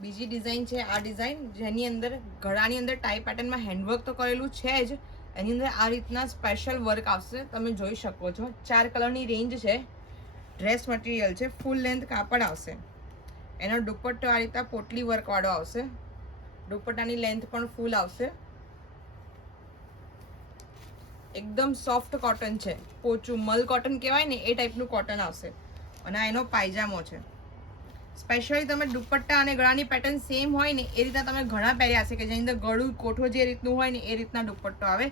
બીજી ડિઝાઇન છે આ ડિઝાઇન, જેની અંદર ગળાની અંદર ટાઈ પેટર્નમાં હેન્ડવર્ક તો કરેલું છે જ, એની અંદર આ રીતના સ્પેશિયલ વર્ક આવશે, તમે જોઈ શકો છો. 4 કલરની રેન્જ છે. ડ્રેસ મટીરિયલ છે, ફૂલ લેન્થ કાપડ આવશે. એનો દુપટ્ટો આ રીતના પોટલી વર્કવાળો આવશે. દુપટ્ટાની લેન્થ પણ ફૂલ આવશે. એકદમ સોફ્ટ કોટન છે, પોચું મલ કોટન કહેવાય ને એ ટાઈપનું કોટન આવશે. અને આ એનો પાયજામો છે. સ્પેશિયલી તમે દુપટ્ટા અને ગળાની પેટર્ન સેમ હોય ને એ રીતના તમે ઘણા પહેર્યા હશે કે જેની અંદર ગળું કોઠો જે રીતનું હોય ને એ રીતના દુપટ્ટો આવે.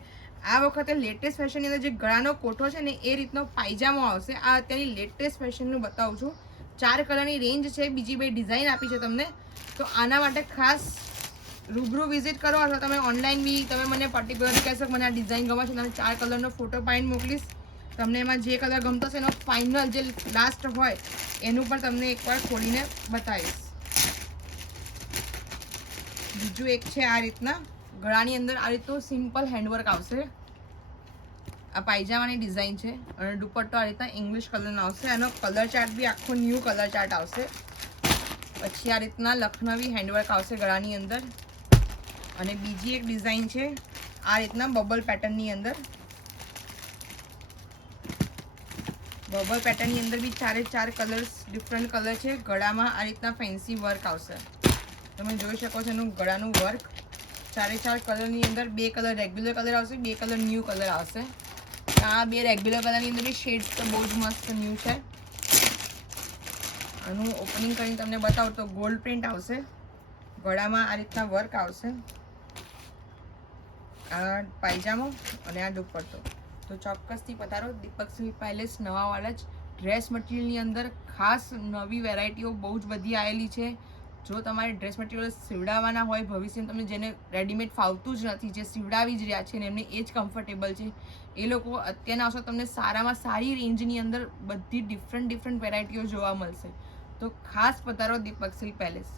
આ વખતે લેટેસ્ટ ફેશનની અંદર જે ગળાનો કોઠો છે ને એ રીતનો પાયજામો આવશે. આ અત્યારની લેટેસ્ટ ફેશનનું બતાવું છું. 4 કલરની રેન્જ છે, બીજી 2 ડિઝાઇન આપી છે તમને. તો આના માટે ખાસ રૂબરૂ વિઝિટ કરો અથવા તમે ઓનલાઈન બી તમે મને પર્ટિક્યુલર કહેશો મને આ ડિઝાઇન ગમે છે, તમે 4 કલરનો ફોટો પાડીને મોકલીશ. તમને એમાં જે કલર ગમતો છે એનો ફાઇનલ જે લાસ્ટ હોય એનું પણ તમને એકવાર ખોલીને બતાવીશ. બીજું એક છે આ રીતના ગળાની અંદર આ રીતનું સિમ્પલ હેન્ડવર્ક આવશે. આ પાયજામાની ડિઝાઇન છે અને દુપટ્ટો આ રીતના ઇંગ્લિશ કલરનો આવશે. એનો કલર ચાર્ટ બી આખો ન્યૂ કલર ચાર્ટ આવશે. પછી આ રીતના લખનવી હેન્ડવર્ક આવશે ગળાની અંદર. અને બીજી એક ડિઝાઇન છે આ રીતના બબલ પેટર્નની અંદર. બબલ પેટર્નની અંદર બી 4 કલર્સ ડિફરન્ટ કલર છે. ગળામાં આ રીતના ફેન્સી વર્ક આવશે. તમે જોઈ શકો છો એનું ગળાનું વર્ક. 4 કલરની અંદર 2 કલર રેગ્યુલર કલર આવશે, 2 કલર ન્યૂ કલર આવશે. આ 2 રેગ્યુલર કલરની અંદર બી શેડ્સ તો બહુ જ મસ્ત ન્યૂ છે. આનું ઓપનિંગ કરીને તમને બતાવું તો ગોલ્ડ પ્રિન્ટ આવશે. ગળામાં આ રીતના વર્ક આવશે. આ પાયજામો અને આ દુપટ્ટો. તો ચોક્કસથી પધારો દીપક સિલ્ક પેલેસ નવાવાડા જ. ડ્રેસ મટીરિયલની અંદર ખાસ નવી વેરાયટીઓ બહુ જ બધી આવેલી છે. જો તમારે ડ્રેસ મટીરિયલ સીવડાવવાના હોય ભવિષ્યમાં તમને જેને રેડીમેડ ફાવતું જ નથી, જે સીવડાવી જ રહ્યા છે ને એમને એ જ કમ્ફર્ટેબલ છે, એ લોકો અત્યારના આવશો તમને સારામાં સારી રેન્જની અંદર બધી ડિફરન્ટ વેરાયટીઓ જોવા મળશે. તો ખાસ પધારો દીપક સિલ્ક પેલેસ.